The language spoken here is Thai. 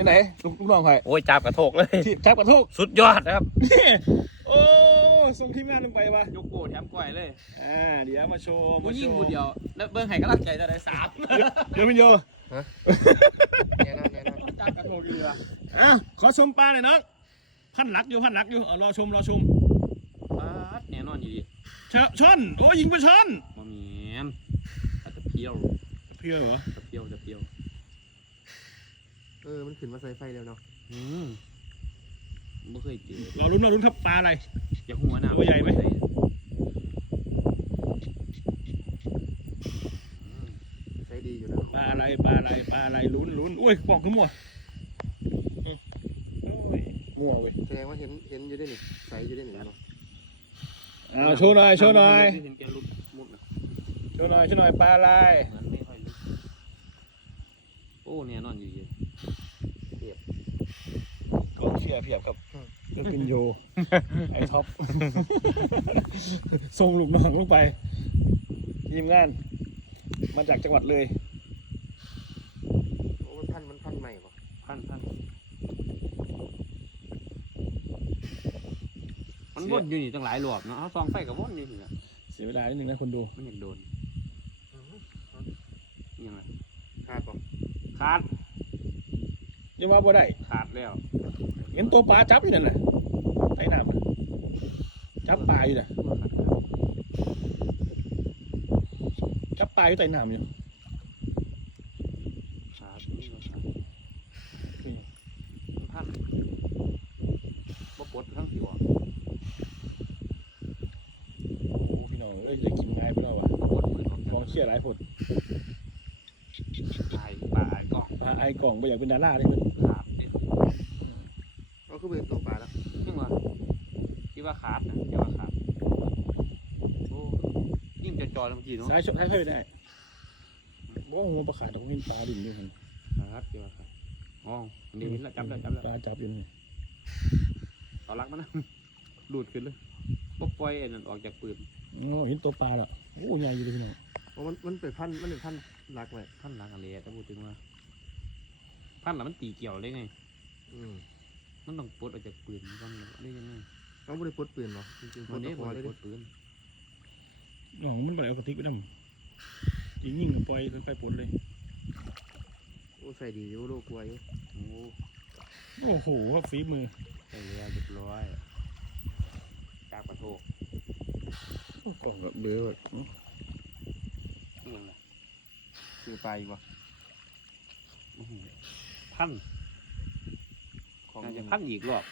ที่ไหนลูกลูกน้องใครโอ้ยจับกระโถกเลย ที่จับกระโทกสุดยอดนะครับนี่โอ้ส่งทีมงานลงไปวะยกโกแถมกล้วยเลยอ่าเดี๋ยวมาโชว์ผู้มายิโชงว์ผู้เดียว แล้วเบิ้งไห้กำลังใจจะได้สามเดี๋ยวพี่โยแน่นอนแน่นอนจับกระโถกอยู่เลยว่ะอะขอชมปลาหน่อยน้องพันหลักอยู่พันหลักอยู่เอารอชมรอชมปาดแน่นอนอยู่ดีเชอช่อนโอ้ยิงไปช่อนมาเมียนอาจจะเพี้ยวเพี้ยเหรอจะเพี้ยวจะเพี้ยว เออ มันขึ้นมาใส่ไฟแล้วเนาะอืมไม่เคยกินรอลุ้นรอลุ้นครับปลาอะไร อย่าหัวหนาตัวใหญ่ไหม ใส่ดีอยู่นะปลาอะไรปลาอะไรปลาอะไรลุ้นลุ้นอุ้ยปอกขึ้นมั่วอืมโอ้ยมั่วเว้ยแสดงว่าเห็นเห็นอยู่ได้หนิใส่อยู่ได้หนิเนาะอ้าวโชว์หน่อยโชว์หน่อยเห็นแกลุดมุดนะโชว์หน่อยโชว์หน่อยปลาอะไรเหมือนไม่ค่อยลึกโอ้แน่นอนอยู่ ดีก็เชื่อเพียบครับเพื่อนเป็นโย ไอท็อปส่งลูกน้องลงไปทีมงาน มาจากจังหวัดเลย โอ้มันพันมันพันใหม่ป่ะพันพันมันวนอยู่นี่ตั้งหลายรอบเนาะเอาซองไฟกับวนอยู่นี่แหละเสียเวลานิดนึงนะคนดู มันอยากโดนยังไงขาดป่ะขาด ยังว่าบ่ได้ ขาดแล้วเห็นตัวปลาจับอยู่นั่นน่ะใต้น้ำน่ะจับปลาอยู่น่ะขาดขาดจับปลาอยู่ใต้น้ำอยู่ขาดนี่ก็ขาดมันพันบ่ปลดทั้งสิวอะโอ้พี่น้องเอ้ยได้กินง่ายไปแล้ววะบ่ปลดมือออกลองเชี่ยหลายผล ตายปลายกล่อง ปลา ไอกล่องไปอยากเป็นดาราเลยเพิ่นขาดดิเอาคือเป็นตัวปลาแล้วยังว่าคิดว่าขาดนะคิดว่าขาดโอ้ยิ่งจะจอยเมื่อกี้เนาะสายชดท้ายค่อยไปได้บ่หัวปลาขาดต้องเห็นปลาดินอยู่หั่นขาดคิดว่าขาดอ๋อนี่เห็นแล้วจับแล้วจับแล้วปลาจับอยู่นี่เอาลักมันนะหลุดขึ้นเลยบ่ปล่อยไอ้นั่นออกจากปืนโอ้เห็นตัวปลาแล้วโอ้ใหญ่อยู่เลยพี่น้องโอ้มันมันเป็นพันมันเป็นพันรักไว้ท่านลักอะไรถ้าพูดถึงว่า ท่านละมันตีเกี่ยวเลยไง อืมมันต้องปลดออกจากปืนมันได้ยังไงต้องบริปลดปืนเนาะจริงๆปลวัดนตะนี้ขมัอนเลยปลดิดปืนน้องมันบ่ได้เอากระติกไปนำยิงยิงก็ปล่อยค่อยๆปลดเลย โอ้ใส่ดีอยู่โลกกลัวอยู่โอ้โอ้โหครับฝีมือใส่เรือเรียบร้อยจากประโทกกล่องแบบเบือแบบนี่ยังไงคือปลาอีกวะอื้อหือ พันของน่าจะพันอีกรอบ